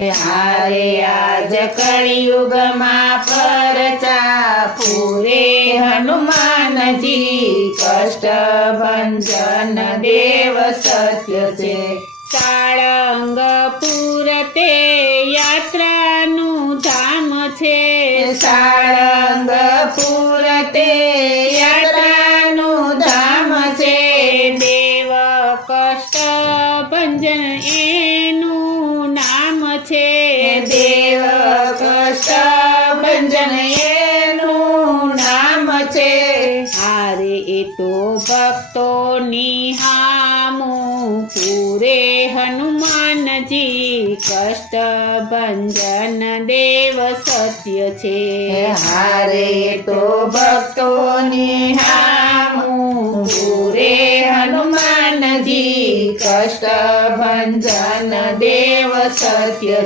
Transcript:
हारे आज कलियुग में परचा पूरे हनुमान जी कष्ट भंजन देव सत्य छे। साळंगपुर ते यात्रानु धाम छे। साळंगपुर ते यात्रानु धाम छे। देव कष्ट भंजन एनु नाम छे। देव कष्ट भंजन एनु नाम छे। हारे ए तो भक्तो निहामु पूरे हनुमान जी कष्ट भंजन देव सत्य छे। हारे तो भक्तो निहामु पूरे हनुमान जी कष्ट भंजन देव सत्य